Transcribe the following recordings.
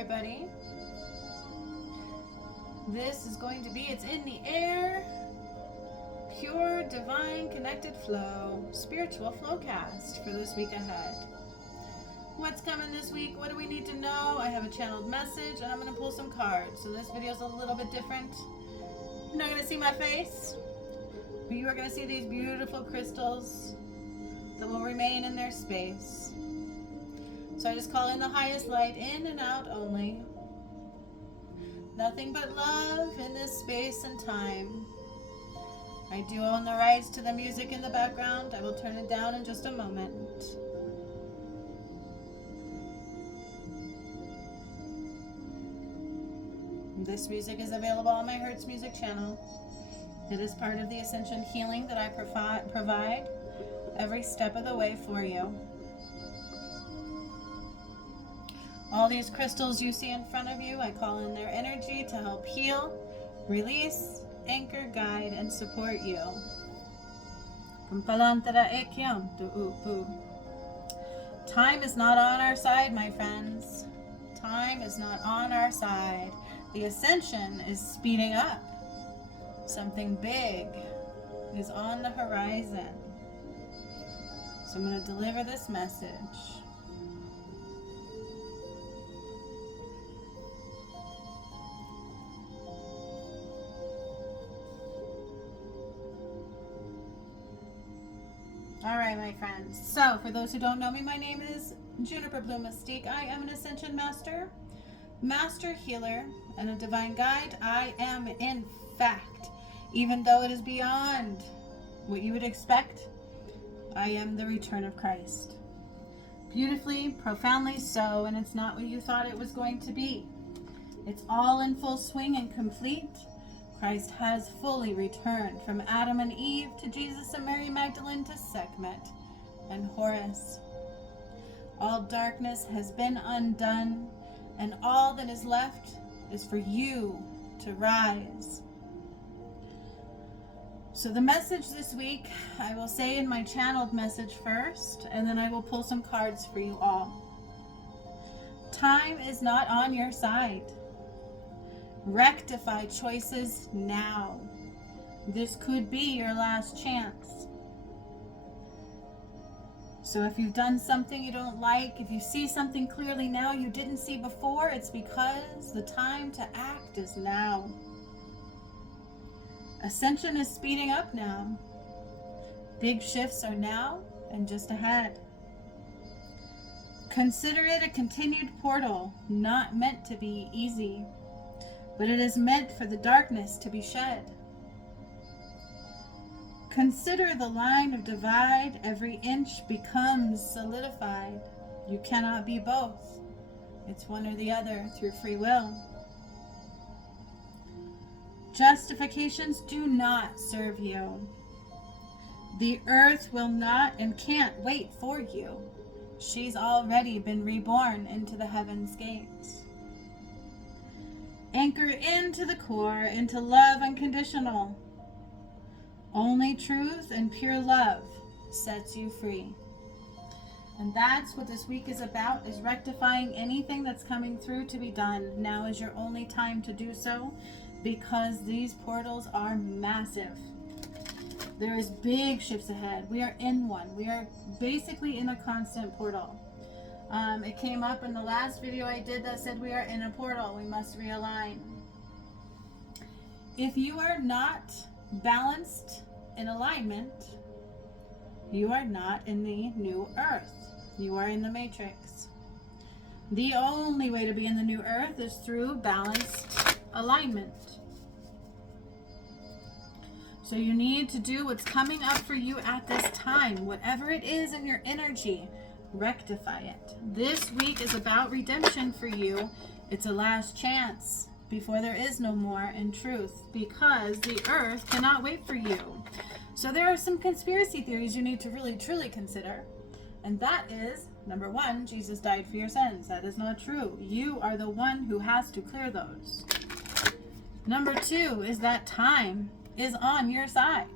everybody. This is going to be, it's in the air, pure, divine, connected flow, spiritual flowcast for this week ahead. What's coming this week? What do we need to know? I have a channeled message and I'm going to pull some cards. So this video is a little bit different. You're not going to see my face, but you are going to see these beautiful crystals that will remain in their space. So I just call in the highest light, in and out only. Nothing but love in this space and time. I do own the rights to the music in the background. I will turn it down in just a moment. This music is available on my Hertz Music channel. It is part of the Ascension healing that I provide every step of the way for you. All these crystals you see in front of you, I call in their energy to help heal, release, anchor, guide, and support you. Time is not on our side, my friends. Time is not on our side. The Ascension is speeding up. Something big is on the horizon. So I'm going to deliver this message. All right, my friends. So, for those who don't know me, my name is Juniper Bloom Mystique. I am an Ascension Master, Master Healer, and a Divine Guide. I am, in fact, even though it is beyond what you would expect, I am the return of Christ. Beautifully, profoundly so, and it's not what you thought it was going to be. It's all in full swing and complete. Christ has fully returned from Adam and Eve to Jesus and Mary Magdalene to Sekhmet and Horus. All darkness has been undone, and all that is left is for you to rise. So the message this week, I will say in my channeled message first, and then I will pull some cards for you all. Time is not on your side. Rectify choices now. This could be your last chance. So if you've done something you don't like, if you see something clearly now you didn't see before, it's because the time to act is now. Ascension is speeding up now. Big shifts are now and just ahead. Consider it a continued portal, not meant to be easy, but it is meant for the darkness to be shed. Consider the line of divide. Every inch becomes solidified. You cannot be both. It's one or the other through free will. Justifications do not serve you. The earth will not and can't wait for you. She's already been reborn into the heaven's gates. Anchor into the core, into love unconditional. Only truth and pure love sets you free. And that's what this week is about, is rectifying anything that's coming through to be done. Now is your only time to do so, because these portals are massive. There is big shifts ahead. We are in one. We are basically in a constant portal. It came up in the last video I did that said we are in a portal. We must realign. If you are not balanced in alignment, you are not in the new earth. You are in the matrix. The only way to be in the new earth is through balanced alignment. So you need to do what's coming up for you at this time. Whatever it is in your energy, rectify it. This week is about redemption for you. It's a last chance before there is no more in truth, because the earth cannot wait for you. So there are some conspiracy theories you need to really truly consider. And that is, number one, Jesus died for your sins. That is not true. You are the one who has to clear those. Number two is that time is on your side.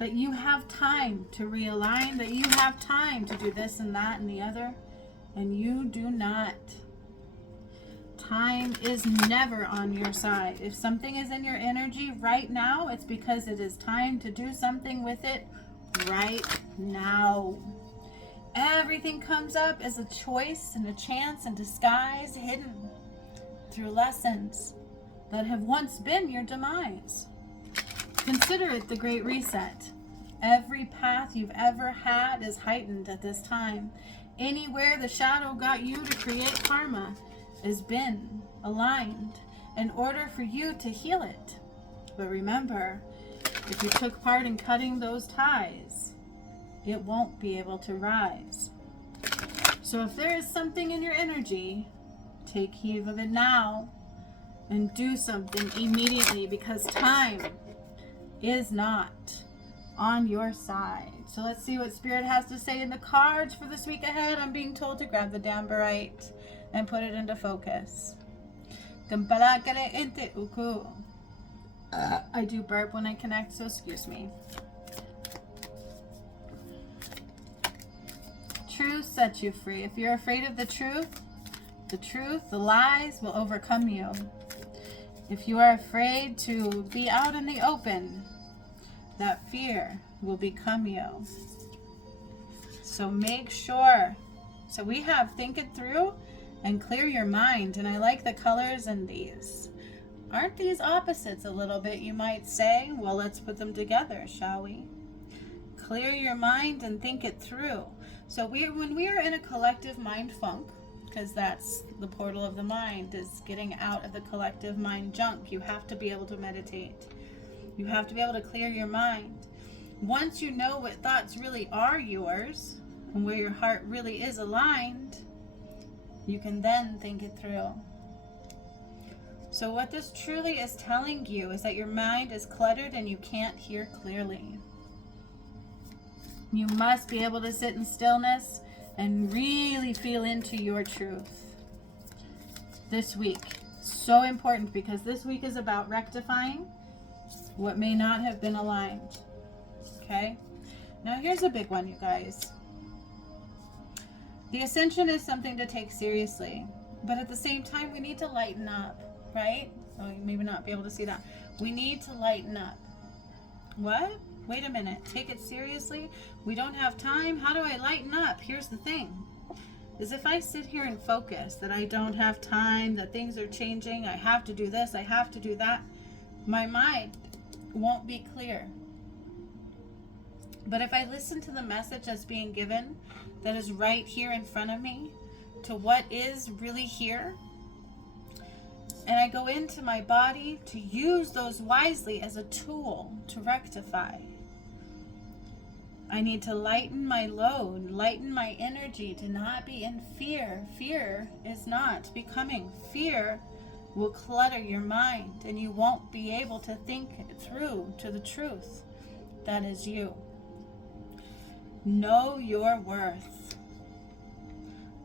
That you have time to realign, that you have time to do this and that and the other, and you do not. Time is never on your side. If something is in your energy right now, it's because it is time to do something with it right now. Everything comes up as a choice and a chance in disguise, hidden through lessons that have once been your demise. Consider it the Great Reset. Every path you've ever had is heightened at this time. Anywhere the shadow got you to create karma has been aligned in order for you to heal it. But remember, if you took part in cutting those ties, it won't be able to rise. So if there is something in your energy, take heed of it now and do something immediately, because time is not on your side. So let's see what Spirit has to say in the cards for this week ahead. I'm being told to grab the Dambarite and put it into focus. I do burp when I connect, so excuse me. Truth sets you free. If you're afraid of the truth, the lies will overcome you. If you are afraid to be out in the open, that fear will become you. So make sure. So we have think it through and clear your mind. And I like the colors in these. Aren't these opposites a little bit, you might say? Well, let's put them together, shall we? Clear your mind and think it through. So when we are in a collective mind funk, because that's the portal of the mind, is getting out of the collective mind junk, you have to be able to meditate. You have to be able to clear your mind. Once you know what thoughts really are yours and where your heart really is aligned, you can then think it through. So what this truly is telling you is that your mind is cluttered and you can't hear clearly. You must be able to sit in stillness and really feel into your truth. This week, so important, because this week is about rectifying what may not have been aligned. Okay? Now here's a big one, you guys. The Ascension is something to take seriously, but at the same time, we need to lighten up, right? Oh, you may not be able to see that. We need to lighten up. What? Wait a minute. Take it seriously? We don't have time? How do I lighten up? Here's the thing. Is if I sit here and focus that I don't have time, that things are changing, I have to do this, I have to do that, my mind won't be clear. But if I listen to the message that's being given, that is right here in front of me, to what is really here, and I go into my body to use those wisely as a tool to rectify, I need to lighten my load, lighten my energy, to not be in fear. Fear is not becoming. Fear will clutter your mind, and you won't be able to think through to the truth that is you. Know your worth.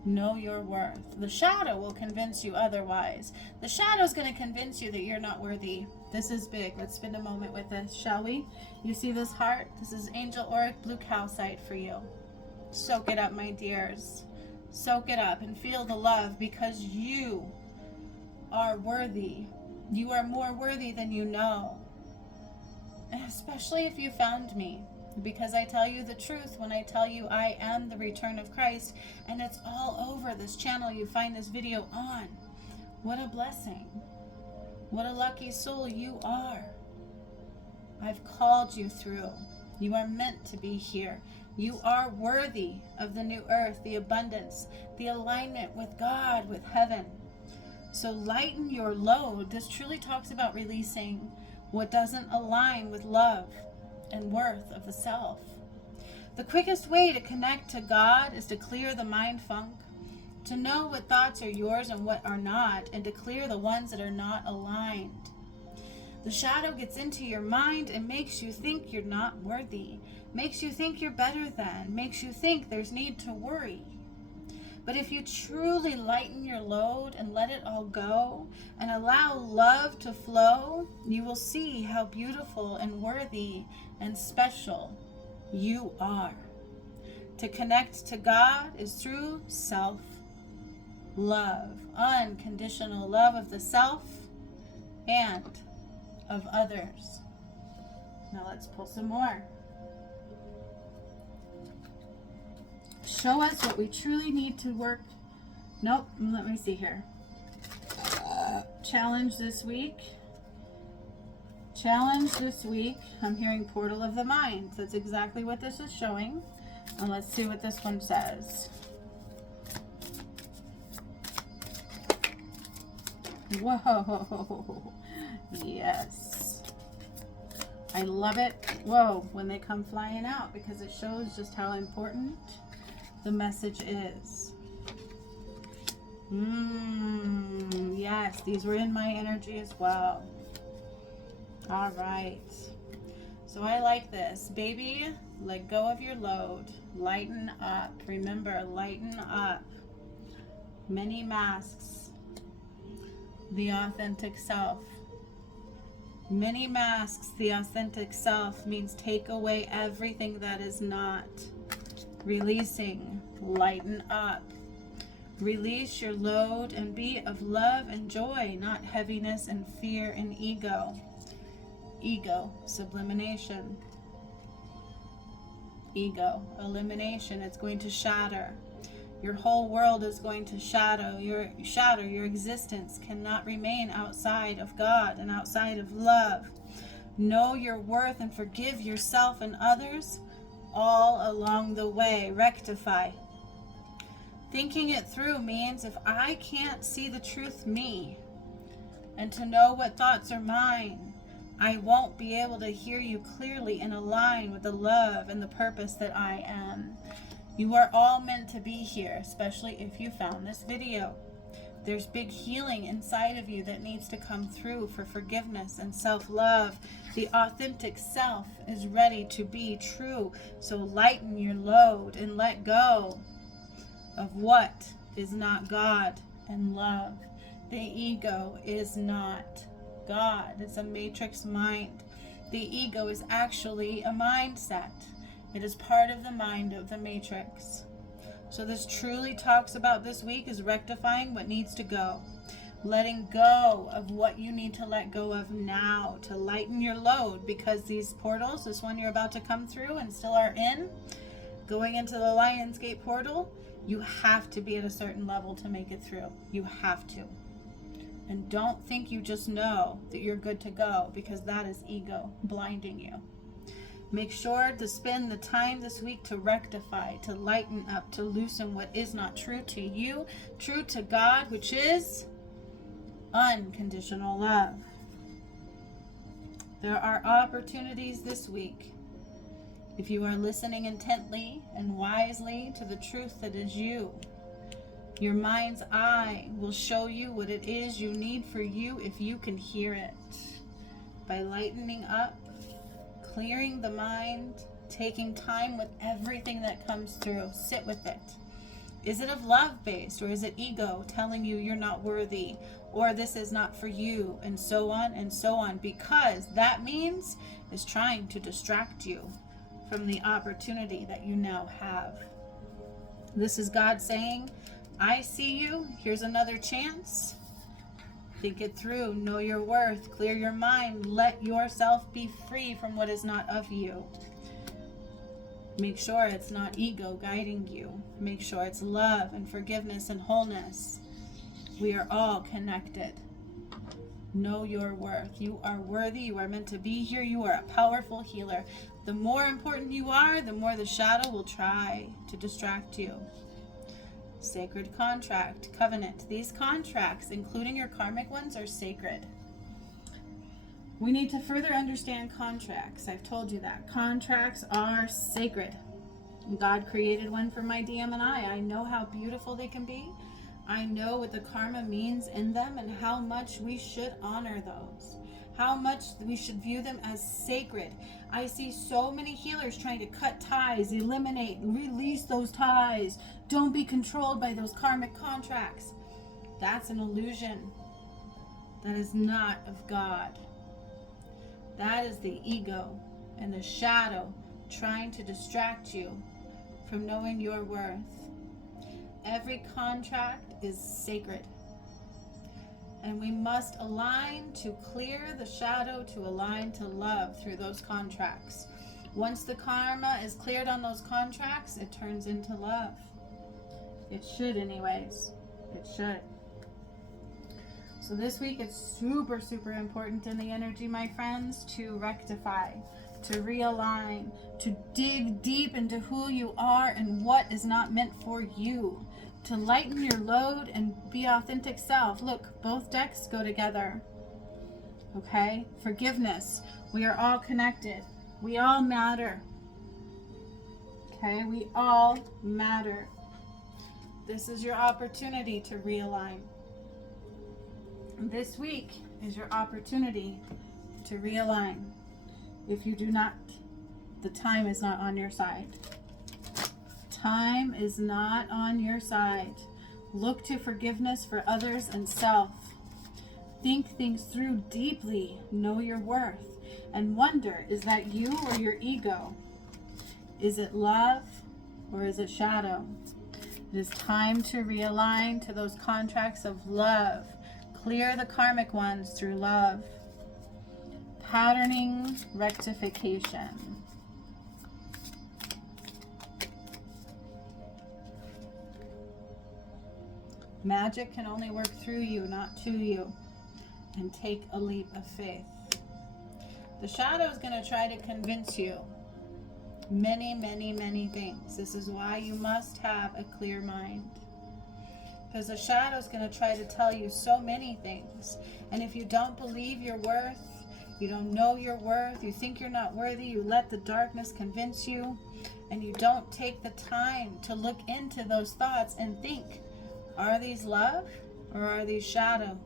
Know your worth. The shadow will convince you otherwise. The shadow is going to convince you that you're not worthy. This is big. Let's spend a moment with this, shall we? You see this heart? This is angel auric blue calcite for you. Soak it up, my dears. Soak it up and feel the love, because you are worthy. You are more worthy than you know. And especially if you found me. Because I tell you the truth when I tell you I am the return of Christ, and it's all over this channel you find this video on. What a blessing. What a lucky soul you are. I've called you through. You are meant to be here. You are worthy of the new earth, the abundance, the alignment with God, with heaven. So lighten your load. This truly talks about releasing what doesn't align with love and worth of the self. The quickest way to connect to God is to clear the mind funk, to know what thoughts are yours and what are not, and to clear the ones that are not aligned. The shadow gets into your mind and makes you think you're not worthy, makes you think you're better than, makes you think there's need to worry. But if you truly lighten your load and let it all go and allow love to flow, you will see how beautiful and worthy and special you are. To connect to God is through self-love. love, unconditional love of the self and of others. Now let's pull some more. Show us what we truly need to work. Nope, let me see here. Challenge this week. Challenge this week. I'm hearing portal of the mind. That's exactly what this is showing. And let's see what this one says. Whoa. Yes. I love it. Whoa, when they come flying out, because it shows just how important the message is. Yes, these were in my energy as well. All right. So I like this. Baby, let go of your load. Lighten up. Remember, lighten up. Many masks. The authentic self. Many masks. The authentic self means take away everything that is not. Releasing. Lighten up. Release your load and be of love and joy, not heaviness and fear and ego. Ego, sublimation. Ego, elimination. It's going to shatter. Your whole world is going to shatter. Your existence cannot remain outside of God and outside of love. Know your worth and forgive yourself and others all along the way. Rectify. Thinking it through means if I can't see the truth me and to know what thoughts are mine, I won't be able to hear you clearly and align with the love and the purpose that I am. You are all meant to be here, especially if you found this video. There's big healing inside of you that needs to come through for forgiveness and self-love. The authentic self is ready to be true. So lighten your load and let go of what is not God and love. The ego is not God. It's a matrix mind. The ego is actually a mindset. It is part of the mind of the matrix. So this truly talks about this week is rectifying what needs to go. Letting go of what you need to let go of now to lighten your load, because these portals, this one you're about to come through and still are in, going into the Lionsgate portal, you have to be at a certain level to make it through. You have to. And don't think you just know that you're good to go, because that is ego blinding you. Make sure to spend the time this week to rectify, to lighten up, to loosen what is not true to you, true to God, which is unconditional love. There are opportunities this week. If you are listening intently and wisely to the truth that is you, your mind's eye will show you what it is you need for you if you can hear it. By lightening up, clearing the mind, taking time with everything that comes through, sit with it. Is it of love based, or is it ego telling you you're not worthy, or this is not for you, and so on and so on, because that means is trying to distract you from the opportunity that you now have. This is God saying, I see you. Here's another chance. Think it through. Know your worth. Clear your mind. Let yourself be free from what is not of you. Make sure it's not ego guiding you. Make sure it's love and forgiveness and wholeness. We are all connected. Know your worth. You are worthy. You are meant to be here. You are a powerful healer. The more important you are, the more the shadow will try to distract you. Sacred contract, covenant. These contracts, including your karmic ones, are sacred. We need to further understand contracts. I've told you that. Contracts are sacred. God created one for my DM and I. I know how beautiful they can be. I know what the karma means in them and how much we should honor those. How much we should view them as sacred. I see so many healers trying to cut ties, eliminate, release those ties. Don't be controlled by those karmic contracts. That's an illusion. That is not of God. That is the ego and the shadow trying to distract you from knowing your worth. Every contract is sacred. And we must align to clear the shadow, to align to love through those contracts. Once the karma is cleared on those contracts, it turns into love. It should anyways. It should. So this week it's super, super important in the energy, my friends, to rectify, to realign, to dig deep into who you are and what is not meant for you, to lighten your load and be authentic self. Look, both decks go together. Okay? Forgiveness. We are all connected. We all matter. Okay? We all matter. This is your opportunity to realign. This week is your opportunity to realign. If you do not, the time is not on your side. Time is not on your side. Look to forgiveness for others and self. Think things through deeply. Know your worth. And wonder, is that you or your ego? Is it love or is it shadow? It is time to realign to those contracts of love. Clear the karmic ones through love. Patterning rectification. Magic can only work through you, not to you. And take a leap of faith. The shadow is going to try to convince you many, many, many things. This is why you must have a clear mind. Because the shadow is going to try to tell you so many things. And if you don't believe your worth, you don't know your worth, you think you're not worthy, you let the darkness convince you, and you don't take the time to look into those thoughts and think, are these love or are these shadow?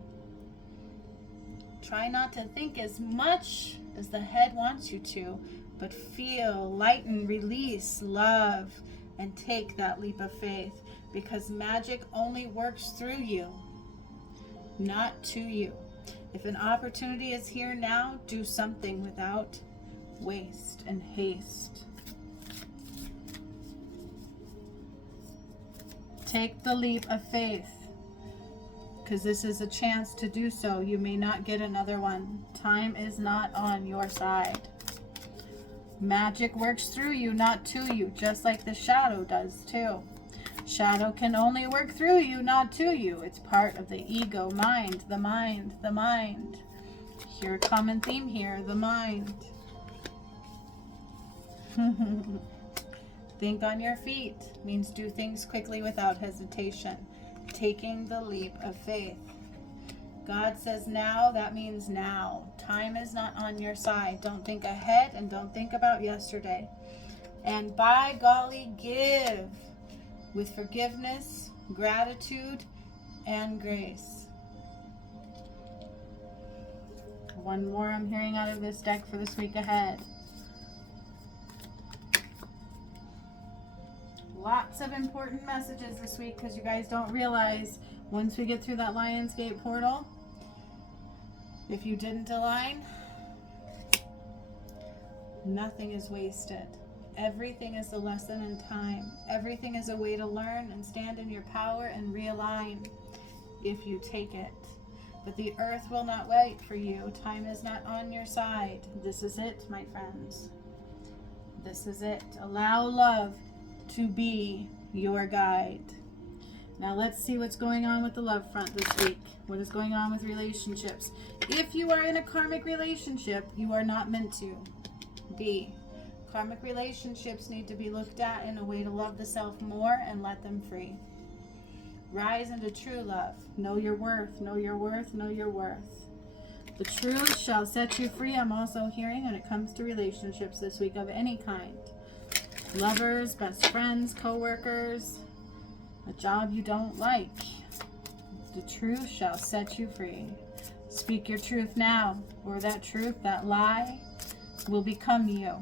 Try not to think as much as the head wants you to, but feel, lighten, release, love, and take that leap of faith. Because magic only works through you, not to you. If an opportunity is here now, do something without waste and haste. Take the leap of faith, because this is a chance to do so. You may not get another one. Time is not on your side. Magic works through you, not to you, just like the shadow does too. Shadow can only work through you, not to you. It's part of the ego, mind, the mind, the mind. Your common theme here, the mind. Think on your feet means do things quickly without hesitation. Taking the leap of faith. God says now, that means now. Time is not on your side. Don't think ahead and don't think about yesterday. And by golly, give with forgiveness, gratitude, and grace. One more I'm hearing out of this deck for this week ahead. Lots of important messages this week, because you guys don't realize once we get through that Lionsgate portal, if you didn't align, nothing is wasted. Everything is a lesson in time. Everything is a way to learn and stand in your power and realign if you take it. But the earth will not wait for you. Time is not on your side. This is it, my friends. This is it. Allow love to be your guide. Now let's see what's going on with the love front this week. What is going on with relationships? If you are in a karmic relationship, you are not meant to be. Karmic relationships need to be looked at in a way to love the self more and let them free. Rise into true love. Know your worth. Know your worth. Know your worth. The truth shall set you free. I'm also hearing when it comes to relationships this week of any kind. Lovers, best friends, co-workers, a job you don't like. The truth shall set you free. Speak your truth now, or that truth, that lie, will become you.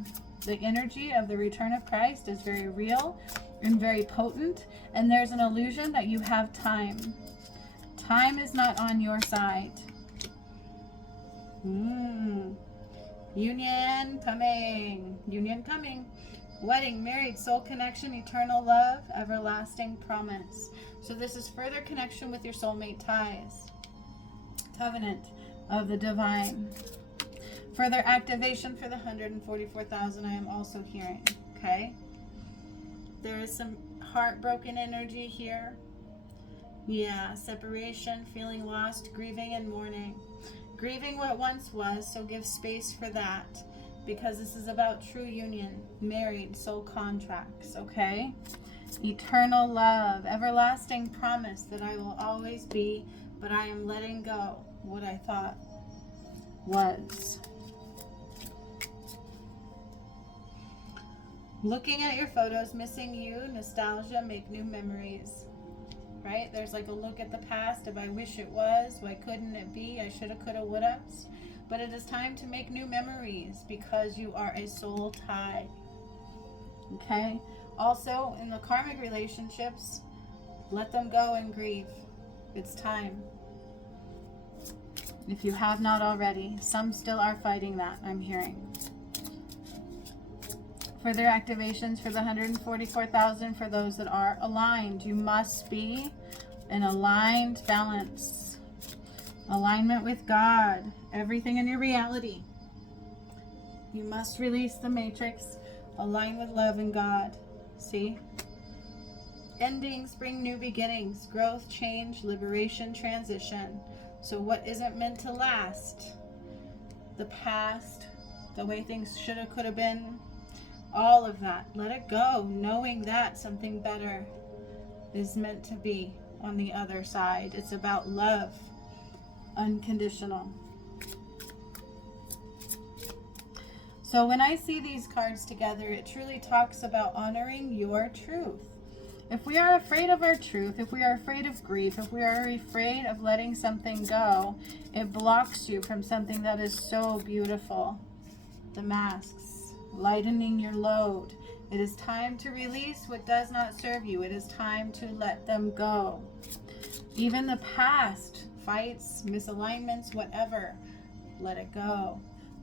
The energy of the return of Christ is very real and very potent, and there's an illusion that you have time. Time is not on your side. Union coming. Union coming. wedding, married, soul connection, eternal love, everlasting promise. So this is further connection with your soulmate ties. Covenant of the divine. Further activation for the 144,000 I am also hearing. Okay? There is some heartbroken energy here. Yeah, separation, feeling lost, grieving and mourning. Grieving what once was, so give space for that. Because this is about true union, married, soul contracts, okay? Eternal love, everlasting promise that I will always be, but I am letting go what I thought was. Looking at your photos, missing you, nostalgia, make new memories. Right? There's like a look at the past of I wish it was, why couldn't it be, I shoulda, coulda, woulda. But it is time to make new memories because you are a soul tie. Okay? Also, in the karmic relationships, let them go and grieve. It's time. If you have not already, some still are fighting that, I'm hearing. Further activations for the 144,000 for those that are aligned. You must be in aligned balance. Alignment with God. Everything in your reality. You must release the matrix. Align with love and God. See? Endings bring new beginnings. Growth, change, liberation, transition. So what isn't meant to last? The past, the way things shoulda, coulda been, all of that. Let it go, knowing that something better is meant to be on the other side. It's about love. Unconditional. So when I see these cards together, it truly talks about honoring your truth. If we are afraid of our truth, if we are afraid of grief, if we are afraid of letting something go, it blocks you from something that is so beautiful. The masks, lightening your load. It is time to release what does not serve you. It is time to let them go. Even the past, fights, misalignments, whatever, let it go.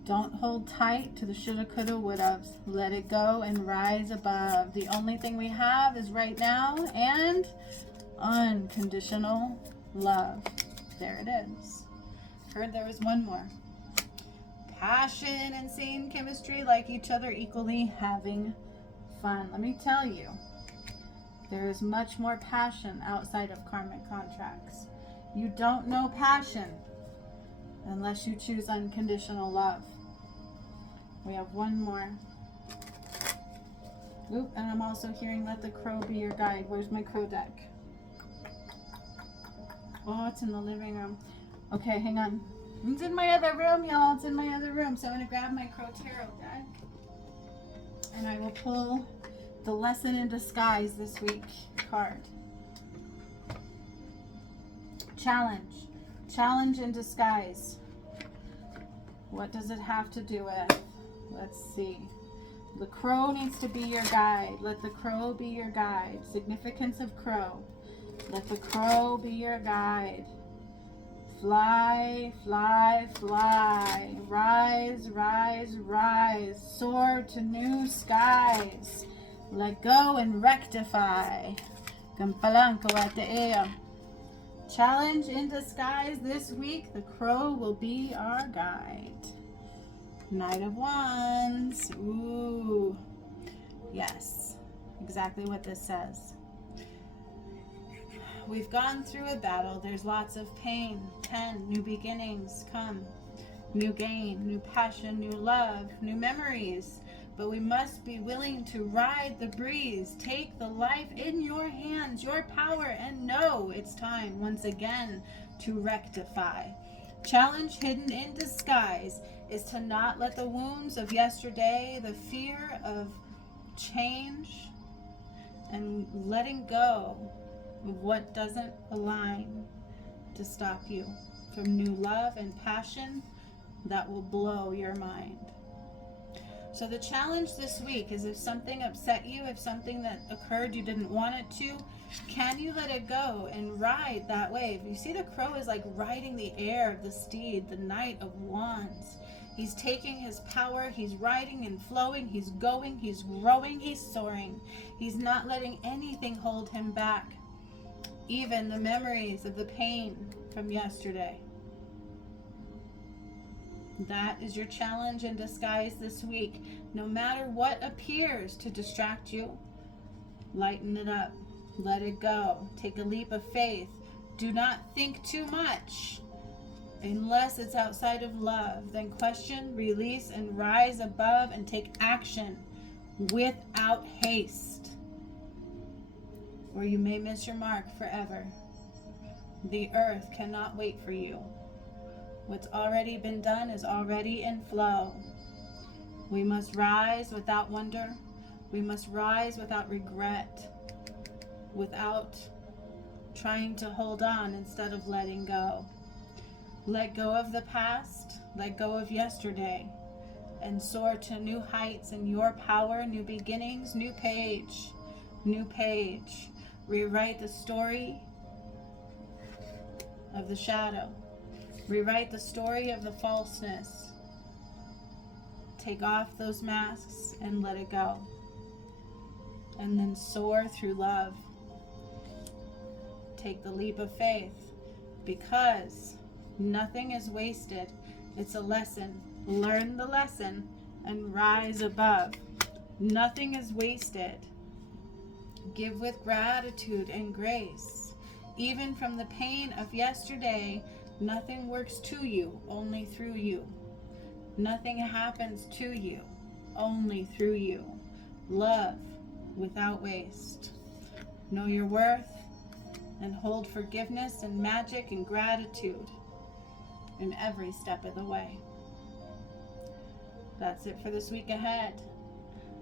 Don't hold tight to the shoulda, coulda, wouldas. Let it go and rise above. The only thing we have is right now and unconditional love. There it is. Heard there was one more. Passion and same chemistry, like each other equally, having fun. Let me tell you, there is much more passion outside of karmic contracts. You don't know passion unless you choose unconditional love. We have one more. Oop, and I'm also hearing let the crow be your guide. Where's my crow deck? Oh, it's in the living room. Okay, hang on. It's in my other room, y'all. It's in my other room. So I'm going to grab my crow tarot deck. And I will pull the lesson in disguise this week card. Challenge. Challenge in disguise. What does it have to do with? Let's see. The crow needs to be your guide. Let the crow be your guide. Significance of crow. Let the crow be your guide. Fly, fly, fly. Rise, rise, rise. Soar to new skies. Let go and rectify. Challenge in disguise this week. The crow will be our guide. Knight of Wands. Ooh. Yes. Exactly what this says. We've gone through a battle. There's lots of pain. 10. New beginnings come. New gain. New passion. New love. New memories. But we must be willing to ride the breeze. Take the life in your hands, your power, and know it's time once again to rectify. Challenge hidden in disguise is to not let the wounds of yesterday, the fear of change, and letting go of what doesn't align to stop you from new love and passion that will blow your mind. So the challenge this week is if something upset you, if something that occurred you didn't want it to, can you let it go and ride that wave? You see the crow is like riding the air of the steed, the Knight of Wands. He's taking his power. He's riding and flowing. He's going. He's growing. He's soaring. He's not letting anything hold him back. Even the memories of the pain from yesterday. That is your challenge in disguise this week. No matter what appears to distract you, lighten it up. Let it go. Take a leap of faith. Do not think too much. Unless it's outside of love, then question, release, and rise above and take action without haste. Or you may miss your mark forever. The earth cannot wait for you. What's already been done is already in flow. We must rise without wonder. We must rise without regret, without trying to hold on instead of letting go. Let go of the past, let go of yesterday, and soar to new heights in your power, new beginnings, new page, new page. Rewrite the story of the shadow. Rewrite the story of the falseness. Take off those masks and let it go. And then soar through love. Take the leap of faith, because nothing is wasted. It's a lesson. Learn the lesson and rise above. Nothing is wasted. Give with gratitude and grace. Even from the pain of yesterday, nothing works to you, only through you. Nothing happens to you, only through you. Love without waste. Know your worth and hold forgiveness and magic and gratitude in every step of the way. That's it for this week ahead.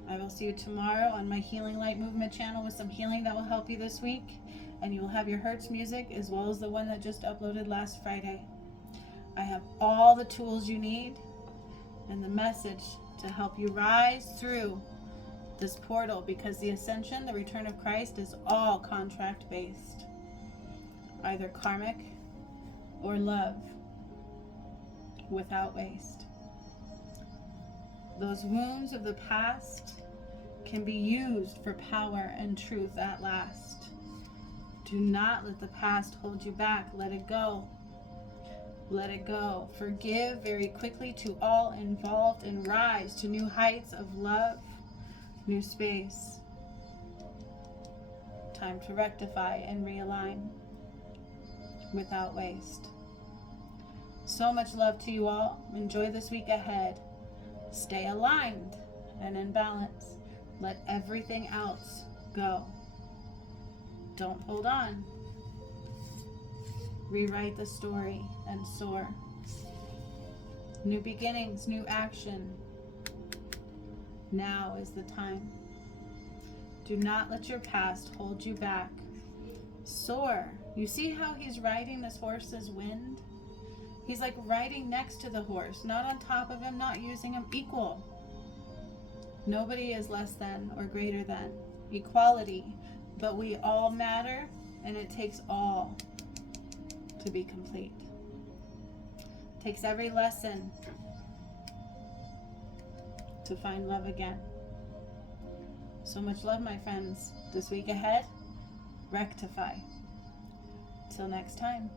I will see you tomorrow on my Healing Light Movement channel with some healing that will help you this week. And you will have your Hertz music as well as the one that just uploaded last Friday. I have all the tools you need and the message to help you rise through this portal, because the Ascension, the return of Christ, is all contract based. Either karmic or love without waste. Those wounds of the past can be used for power and truth at last. Do not let the past hold you back. Let it go. Let it go. Forgive very quickly to all involved and rise to new heights of love, new space. Time to rectify and realign without waste. So much love to you all. Enjoy this week ahead. Stay aligned and in balance. Let everything else go. Don't hold on. Rewrite the story and soar. New beginnings, new action. Now is the time. Do not let your past hold you back. Soar. You see how he's riding this horse's wind? He's like riding next to the horse, not on top of him, not using him. Equal. Nobody is less than or greater than. Equality. But we all matter, and it takes all to be complete. It takes every lesson to find love again. So much love, my friends. This week ahead, rectify. Till next time.